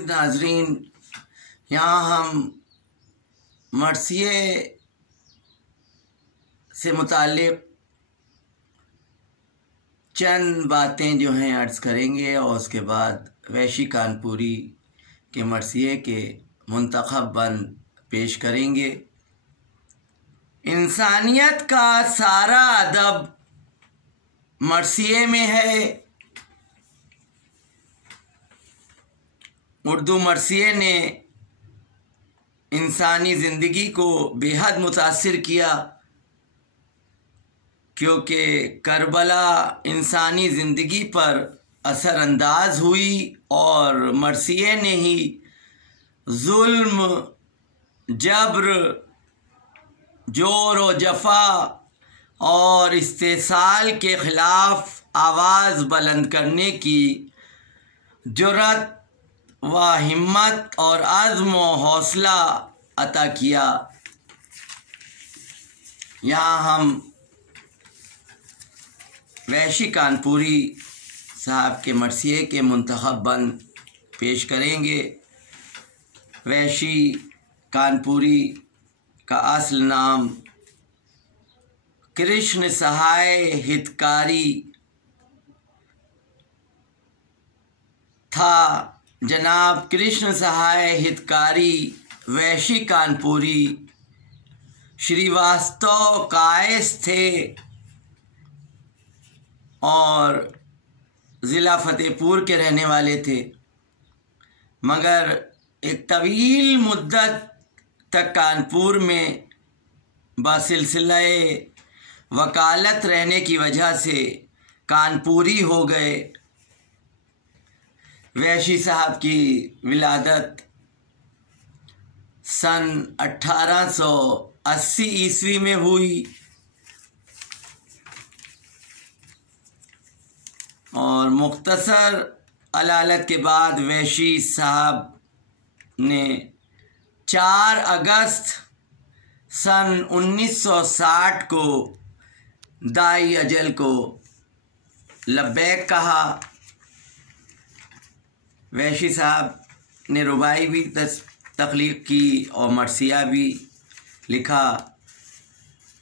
ناظرین، یہاں ہم مرثیے سے متعلق چند باتیں جو ہیں عرض کریں گے اور اس کے بعد ویشی کانپوری کے مرثیے کے منتخب بند پیش کریں گے۔ انسانیت کا سارا ادب مرثیے میں ہے۔ اردو مرثیے نے انسانی زندگی کو بے حد متاثر کیا، کیونکہ کربلا انسانی زندگی پر اثر انداز ہوئی اور مرثیے نے ہی ظلم، جبر، جور و جفا اور استحصال کے خلاف آواز بلند کرنے کی جرأت و ہمت اور عزم و حوصلہ عطا کیا۔ یہاں ہم ویشی کانپوری صاحب کے مرثیے کے منتخب بند پیش کریں گے۔ ویشی کانپوری کا اصل نام کرشن سہائے ہتکاری تھا۔ جناب کرشن سہائے ہتکاری ویشی کانپوری شری واستو کائس تھے اور ضلع فتح پور کے رہنے والے تھے، مگر ایک طویل مدت تک کانپور میں بسلسلہ وکالت رہنے کی وجہ سے کانپوری ہو گئے۔ ویشی صاحب کی ولادت سن 1880 عیسوی میں ہوئی اور مختصر علالت کے بعد ویشی صاحب نے 4 اگست سن 1960 کو دائی اجل کو لبیک کہا۔ ویشی صاحب نے رباعی بھی تخلیق کی اور مرثیہ بھی لکھا۔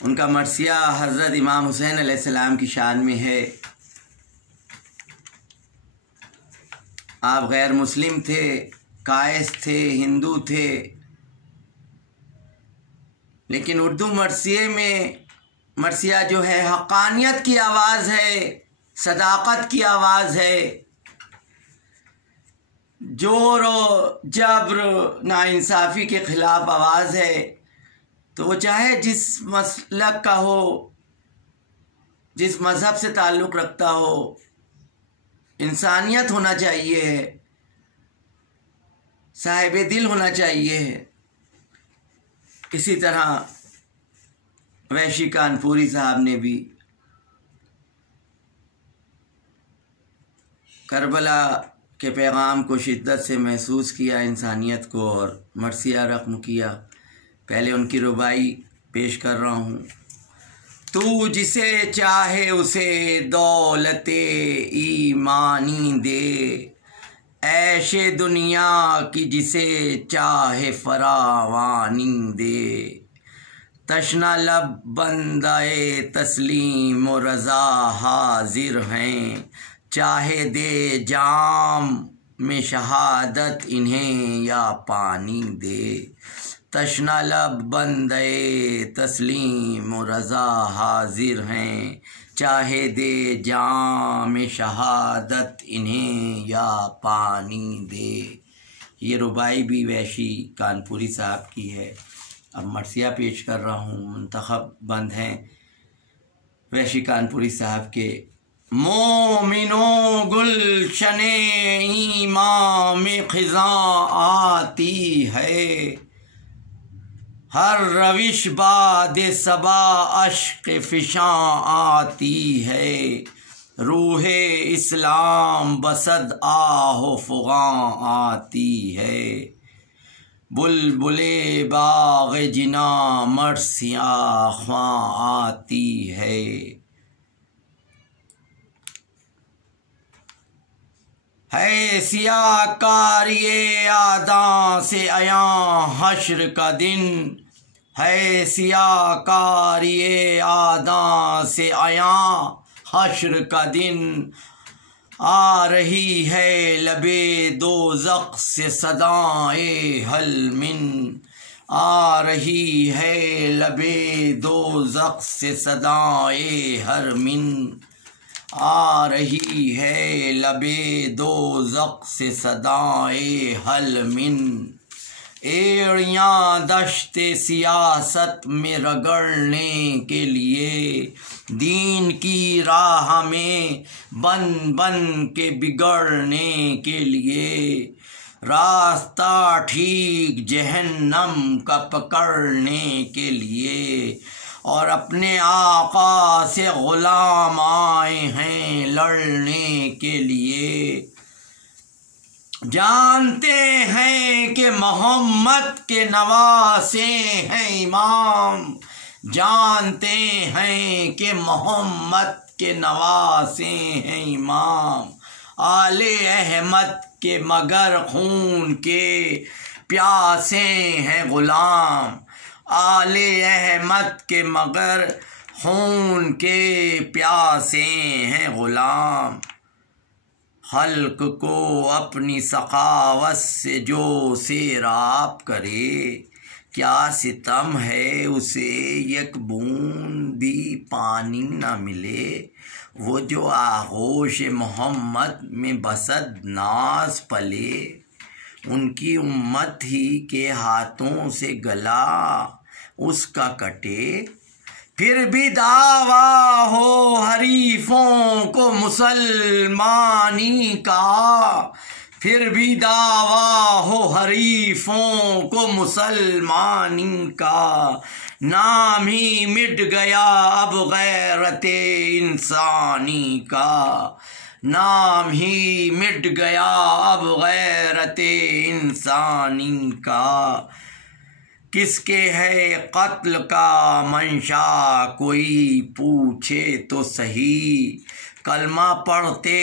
ان کا مرثیہ حضرت امام حسین علیہ السلام کی شان میں ہے۔ آپ غیر مسلم تھے، قائس تھے، ہندو تھے، لیکن اردو مرثیے میں مرثیہ جو ہے حقانیت کی آواز ہے، صداقت کی آواز ہے، جور و جبر، ناانصافی کے خلاف آواز ہے۔ تو وہ چاہے جس مسلک کا ہو، جس مذہب سے تعلق رکھتا ہو، انسانیت ہونا چاہیے، صاحب دل ہونا چاہیے۔ اسی طرح ویشی کانپوری صاحب نے بھی کربلا کے پیغام کو شدت سے محسوس کیا، انسانیت کو، اور مرثیہ رقم کیا۔ پہلے ان کی رباعی پیش کر رہا ہوں۔ تو جسے چاہے اسے دولت ایمانی دے، عیش دنیا کی جسے چاہے فراوانی دے، تشنہ لب بندے تسلیم و رضا حاضر ہیں، چاہے دے جام میں شہادت انہیں یا پانی دے، تشنہ لب بندے تسلیم و رضا حاضر ہیں، چاہے دے جام میں شہادت انہیں یا پانی دے۔ یہ رباعی بھی ویشی کانپوری صاحب کی ہے۔ اب مرثیہ پیش کر رہا ہوں، منتخب بند ہیں ویشی کانپوری صاحب کے۔ مومنوں گلشن ایمان میں خزاں آتی ہے، ہر روش باد صبا اشک فشاں آتی ہے، روح اسلام بصد آہ و فغاں آتی ہے، بلبل باغ جناں مرثیہ خواں آتی ہے، ہے سیاہ کاری آداں سے عیاں حشر کا دن، ہے سیاہ کاری آداں سے عیاں حشر کا دن، آ رہی ہے لبے دوزخ سے صدائے حل من، آ رہی ہے لبے دوزخ سے صدائے ہر من، آ رہی ہے لبے دوزخ سے صدائے حل من، ایڑیاں دشت سیاست میں رگڑنے کے لیے، دین کی راہ میں بن بن کے بگڑنے کے لیے، راستہ ٹھیک جہنم کا پکڑنے کے لیے، اور اپنے آقا سے غلام آئے ہیں لڑنے کے لیے، جانتے ہیں کہ محمد کے نواسے ہیں امام، جانتے ہیں کہ محمد کے نواسے ہیں امام، آل احمد کے مگر خون کے پیاسے ہیں غلام، آل احمد کے مگر خون کے پیاسے ہیں غلام، خلق کو اپنی سخاوت سے جو سیراب کرے، کیا ستم ہے اسے یک بوند بھی پانی نہ ملے، وہ جو آغوش محمد میں بسد ناز پلے، ان کی امت ہی کے ہاتھوں سے گلا اس کا کٹے، پھر بھی دعویٰ ہو حریفوں کو مسلمانی کا، پھر بھی دعویٰ ہو حریفوں کو مسلمانی کا، نام ہی مٹ گیا اب غیرت انسانی کا، نام ہی مٹ گیا اب غیرت انسانی کا، کس کے ہے قتل کا منشا کوئی پوچھے تو صحیح، کلمہ پڑھتے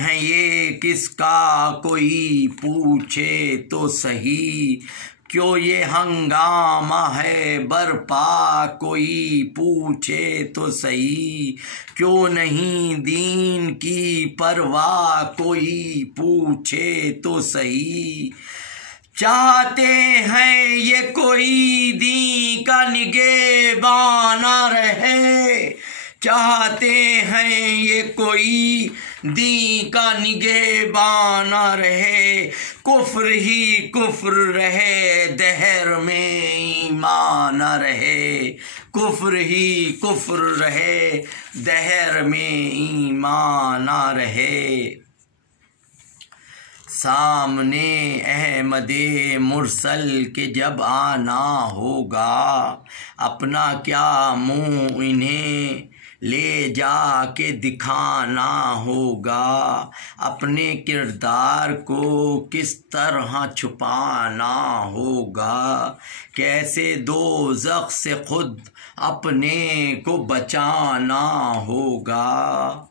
ہیں یہ کس کا کوئی پوچھے تو صحیح، کیوں یہ ہنگامہ ہے برپا کوئی پوچھے تو صحیح، کیوں نہیں دین کی پرواہ کوئی پوچھے تو صحیح، چاہتے ہیں یہ کوئی دین کا نگہباں نہ رہے، چاہتے ہیں یہ کوئی دین کا نگہباں نہ رہے، کفر ہی کفر رہے دہر میں ایمان نہ رہے، کفر ہی کفر رہے دہر میں ایمان نہ رہے، سامنے احمد مرسل کے جب آنا ہوگا، اپنا کیا منہ انہیں لے جا کے دکھانا ہوگا، اپنے کردار کو کس طرح چھپانا ہوگا، کیسے دوزخ سے خود اپنے کو بچانا ہوگا،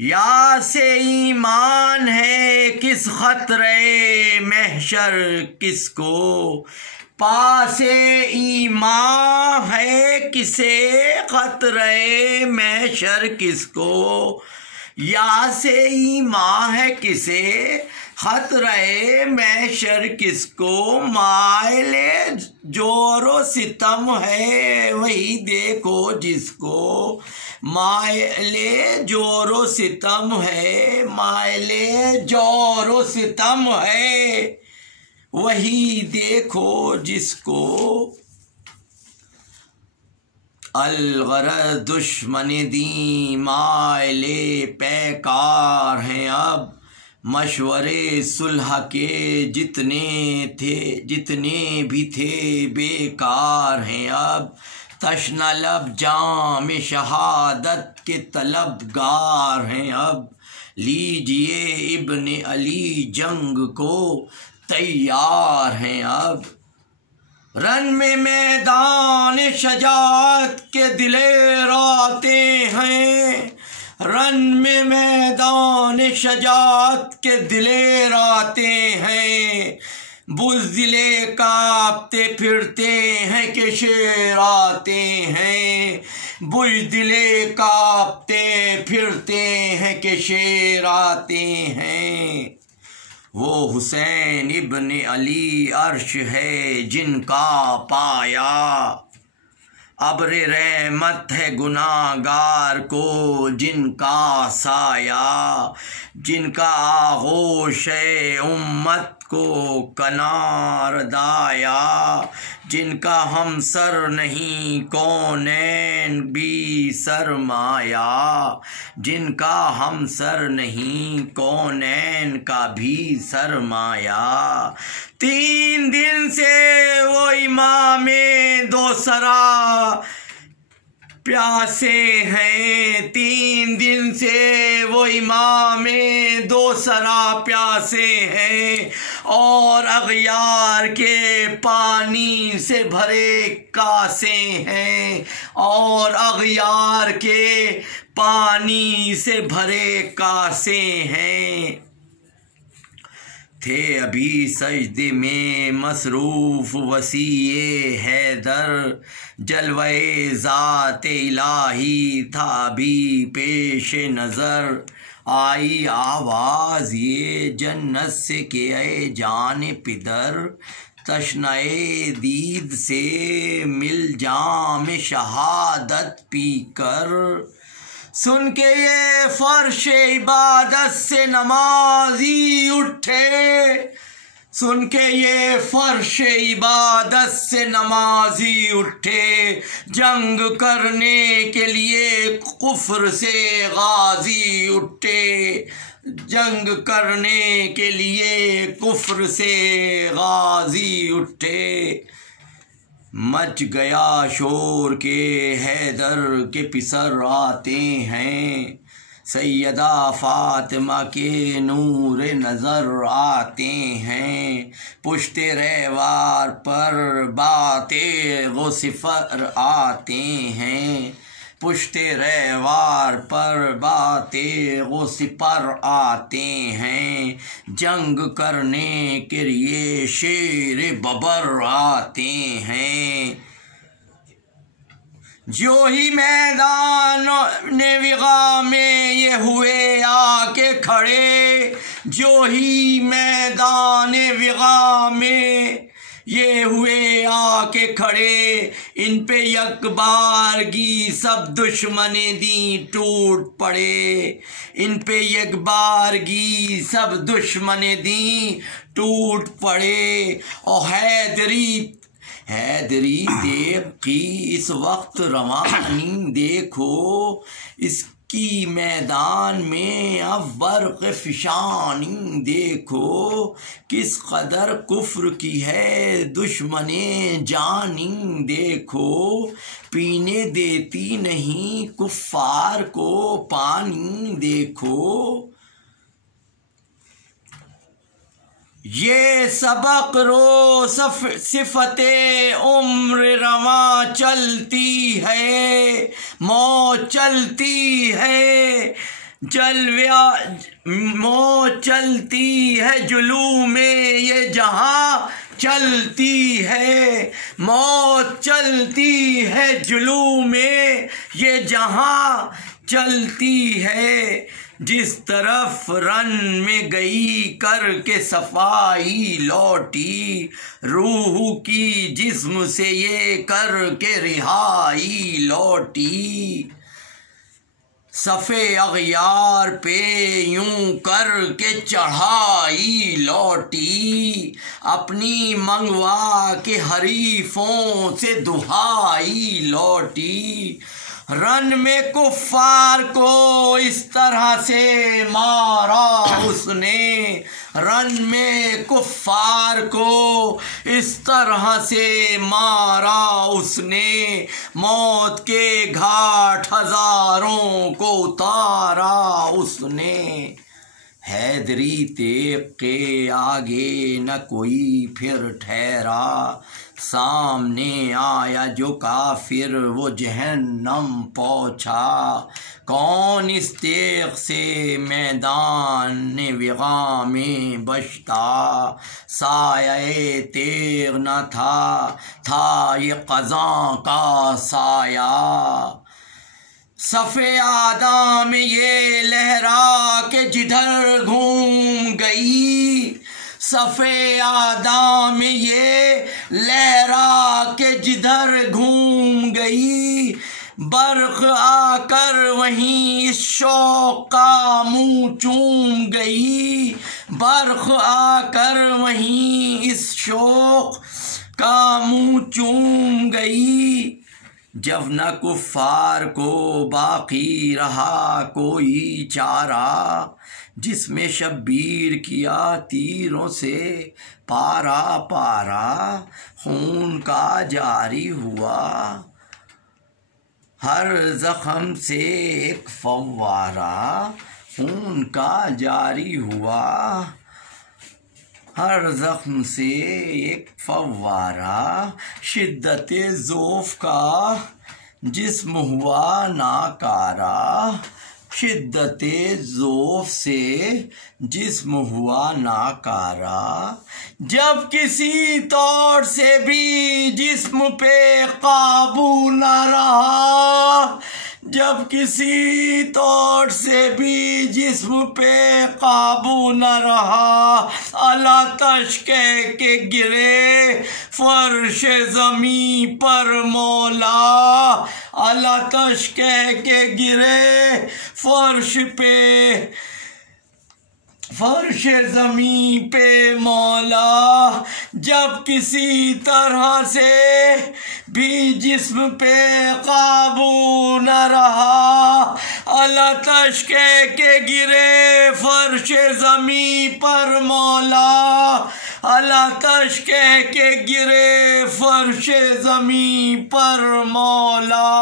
یا سے ایمان ہے کس خطرے محشر کس کو، پاس ایمان ہے کسے خطرے محشر کس کو، یا سے ایمان ہے کسے خطرے محشر کس کو، مائل جور و ستم ہے وہی دیکھو جس کو، مائل جور و ستم ہے، مائل جور و ستم ہے وہی دیکھو جس کو، الغرض دشمن دین مائل پیکار ہیں، اب مشورے صلح کے جتنے بھی تھے بیکار ہیں، اب تشنہ لب جام شہادت کے طلبگار ہیں، اب لیجئے ابن علی جنگ کو تیار ہیں، اب رن میں میدان شجاعت کے دلیر آتے ہیں، رن میں میدان شجاعت کے دلیر آتے ہیں، بزدلے کانپتے پھرتے ہیں کہ شیر آتے ہیں، بزدلے کانپتے پھرتے ہیں کہ شیر آتے ہیں۔ وہ حسین ابن علی عرش ہے جن کا پایا، ابر رحمت ہے گناہگار کو جن کا سایہ، جن کا آغوش ہے امت کو کنار دایا، جن کا ہم سر نہیں کونین بھی سرمایہ، جن کا ہم سر نہیں کونین کا بھی سرمایہ۔ 3 دن سے وہ امام دوسرا پیاسے ہیں، 3 دن سے وہ امام دوسرا پیاسے ہیں، اور اغیار کے پانی سے بھرے کاسے ہیں، اور اغیار کے پانی سے بھرے کاسے ہیں۔ تھے ابھی سجدے میں مصروف وسیع حیدر، جلوہ ذات الہی تھا ابھی پیش نظر، آئی آواز یہ جنت سے کہ اے جان پدر، تشنئے دید سے مل جام شہادت پی کر، سن کے یہ فرش عبادت سے نمازی اٹھے، سن کے یہ فرش عبادت سے نمازی اٹھے، جنگ کرنے کے لیے کفر سے غازی اٹھے، جنگ کرنے کے لیے کفر سے غازی اٹھے۔ مچ گیا شور کے حیدر کے پسر آتے ہیں، سیدہ فاطمہ کے نور نظر آتے ہیں، پشت ریوار پر باتیں و صفر آتے ہیں، پشت ریوار پر باتیں و سپر آتے ہیں، جنگ کرنے کے لیے شیر ببر آتے ہیں۔ جو ہی میدان وغا میں یہ ہوئے آ کے کھڑے، جو ہی میدان وغا میں یہ ہوئے آ کے کھڑے، ان پہ یک بارگی سب دشمن دیں ٹوٹ پڑے، ان پہ یک بارگی سب دشمن دیں ٹوٹ پڑے۔ اور حیدری دیو کی اس وقت روانی دیکھو، اس کی میدان میں اب برق فشانی دیکھو، کس قدر کفر کی ہے دشمن جانی دیکھو، پینے دیتی نہیں کفار کو پانی دیکھو۔ یہ سبق رو صفت عمر رواں چلتی ہے، موت چلتی ہے، موت چلتی ہے جلوہ میں یہ جہاں چلتی ہے، موت چلتی ہے جلوہ میں یہ جہاں چلتی ہے۔ جس طرف رن میں گئی کر کے صفائی لوٹی، روح کی جسم سے یہ کر کے رہائی لوٹی، صفِ اغیار پہ یوں کر کے چڑھائی لوٹی، اپنی منگوا کے حریفوں سے دہائی لوٹی۔ رن میں کفار کو اس طرح سے مارا اس نے، رن میں کفار کو اس طرح سے مارا اس نے، موت کے گھاٹ ہزاروں کو اتارا اس نے۔ حیدری تیغ کے آگے نہ کوئی پھر ٹھہرا، سامنے آیا جو کافر وہ جہنم پہنچا، کون اس تیغ سے میدان وغا میں بچتا، سایہ تیغ نہ تھا یہ قضاں کا سایہ، صف آدم میں یہ لہرا کے جدھر گھوم گئی، صف آدم میں یہ لہرا کے جدھر گھوم گئی، برق آ کر وہیں اس شوق کا منہ چوم گئی، برق آ کر وہیں اس شوق کا منہ چوم گئی، جب نہ کفار کو باقی رہا کوئی چارہ، جس میں شبیر کیا تیروں سے پارا پارا، خون کا جاری ہوا ہر زخم سے ایک فوارہ، خون کا جاری ہوا ہر زخم سے ایک فوارہ، شدت ضعف کا جسم ہوا ناکارہ، شدت ضعف سے جسم ہوا ناکارہ، جب کسی طور سے بھی جسم پہ قابو نہ رہا، جب کسی طور سے بھی جسم پہ قابو نہ رہا، اللہ تش کہہ کے گرے فرش زمیں پر مولا، اللہ تش کہہ کے گرے فرش زمیں پہ مولا، جب کسی طرح سے بھی جسم پہ قابو نہ رہا، اللہ تش کہہ کے گرے فرش زمیں پر مولا، اللہ تش کہہ کے گرے فرش زمیں پر مولا۔